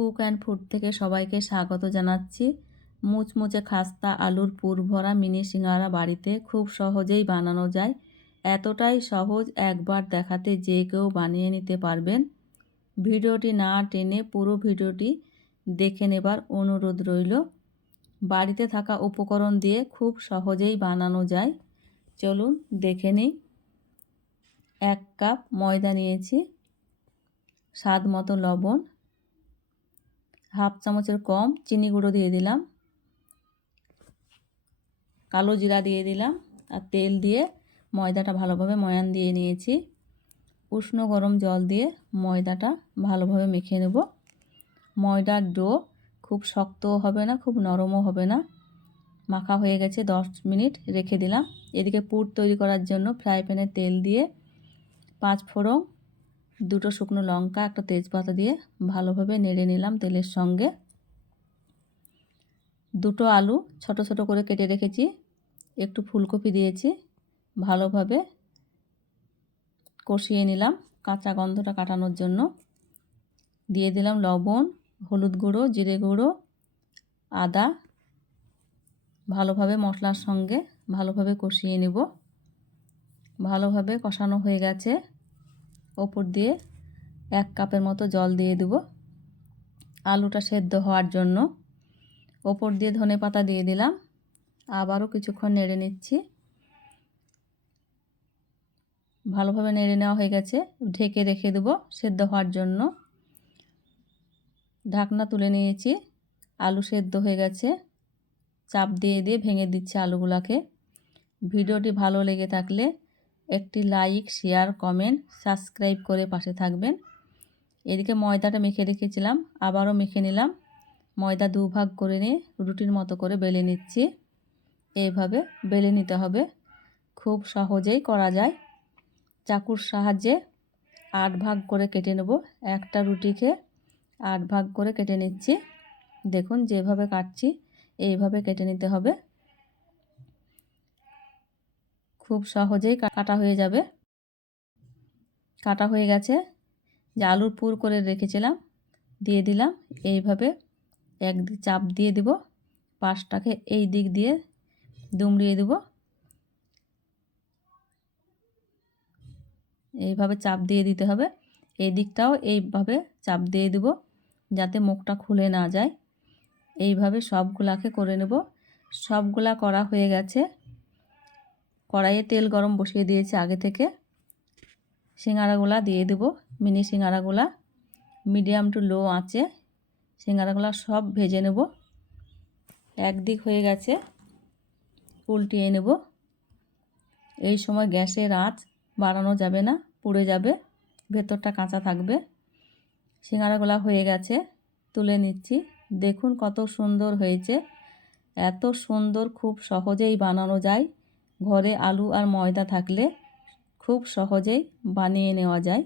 Cook and food থেকে সবাইকে স্বাগত জানাচ্ছি। মুচমুচে খাস্তা, আলুর পুর ভরা মিনি সিঙ্গারা বাড়িতে খুব সহজেই বানানো যায়। এতটাই সহজ একবার দেখাতে যে কেউ বানিয়ে নিতে পারবেন। ভিডিওটি না টেনে পুরো ভিডিওটি দেখে নেবার অনুরোধ রইল। বাড়িতে থাকা উপকরণ দিয়ে খুব সহজেই বানানো যায়। চলুন দেখে নিই। এক কাপ ময়দা নিয়েছি, স্বাদ মতো লবণ। হাফ চামচের কম চিনি গুঁড়ো দিয়ে দিলাম। কালো জিরা দিয়ে দিলাম আর তেল দিয়ে ময়দাটা ভালোভাবে ময়ান দিয়ে নিয়েছি। উষ্ণ গরম জল দিয়ে ময়দাটা ভালোভাবে মেখে নেব। ময়দার ডো খুব শক্তও হবে না, খুব নরমও হবে না। মাখা হয়ে গেছে দশ মিনিট রেখে দিলাম। এদিকে পুর তৈরি করার জন্য ফ্রাই প্যানে তেল দিয়ে পাঁচ ফোড়ন দুটো শুকনো লঙ্কা, একটা তেজপাতা দিয়ে ভালোভাবে নেড়ে নিলাম তেলের সঙ্গে। দুটো আলু ছোট ছোট করে কেটে রেখেছি, একটু ফুলকপি দিয়েছি, ভালোভাবে কষিয়ে নিলাম কাঁচা গন্ধটা কাটানোর জন্য। দিয়ে দিলাম লবণ, হলুদ গুঁড়ো, জিরে গুঁড়ো, আদা। ভালোভাবে মশলার সঙ্গে ভালোভাবে কষিয়ে নেব। ভালোভাবে কষানো হয়ে গেছে। ওপর দিয়ে এক কাপের মতো জল দিয়ে দেব। আলুটা সেদ্ধ হওয়ার জন্য ওপর দিয়ে ধনে পাতা দিয়ে দিলাম। আবারও কিছুক্ষণ নেড়ে নিচ্ছি। ভালোভাবে নেড়ে নেওয়া হয়ে গেছে। ঢেকে রেখে দেব সেদ্ধ হওয়ার জন্য। ঢাকনা তুলে নিয়েছি। আলু সেদ্ধ হয়ে গেছে। চাপ দিয়ে দিয়ে ভেঙে দিচ্ছে আলুগুলাকে। ভিডিওটি ভালো লেগে থাকলে একটি লাইক, শেয়ার, কমেন্ট, সাবস্ক্রাইব করে পাশে থাকবেন। এদিকে ময়দাটা মেখে রেখেছিলাম, আবারও মেখে নিলাম। ময়দা দুভাগ করে নিয়ে রুটির মতো করে বেলে নিচ্ছি। এইভাবে বেলে নিতে হবে। খুব সহজেই করা যায়। চাকুর সাহায্যে আট ভাগ করে কেটে নেব। একটা রুটিকে আট ভাগ করে কেটে নিচ্ছি। দেখুন, যেভাবে কাটছি, এইভাবে কেটে নিতে হবে। খুব সহজেই কাটা হয়ে যাবে। কাটা হয়ে গেছে। যে আলুর পুর করে রেখেছিলাম, দিয়ে দিলাম। এইভাবে এক চাপ দিয়ে দিব। পাশটাকে এই দিক দিয়ে দুমড়িয়ে দেব। এইভাবে চাপ দিয়ে দিতে হবে। এই দিকটাও এইভাবে চাপ দিয়ে দেব, যাতে মুখটা খুলে না যায়। এইভাবে সবগুলাকে করে নেব। সবগুলা করা হয়ে গেছে। কড়াইয়ে তেল গরম বসিয়ে দিয়েছি আগে থেকে। সিঙ্গারাগুলা দিয়ে দেব, মিনি সিঙ্গারাগুলা। মিডিয়াম টু লো আঁচে সিঙ্গারাগুলা সব ভেজে নেব। একদিক হয়ে গেছে, উল্টিয়ে নেব। এই সময় গ্যাসের আঁচ বাড়ানো যাবে না, পুড়ে যাবে, ভেতরটা কাঁচা থাকবে। সিঙ্গারাগুলা হয়ে গেছে, তুলে নিচ্ছি। দেখুন কত সুন্দর হয়েছে, এত সুন্দর, খুব সহজেই বানানো যায়। ঘরে আলু আর ময়দা থাকলে খুব সহজেই বানিয়ে নেওয়া যায়।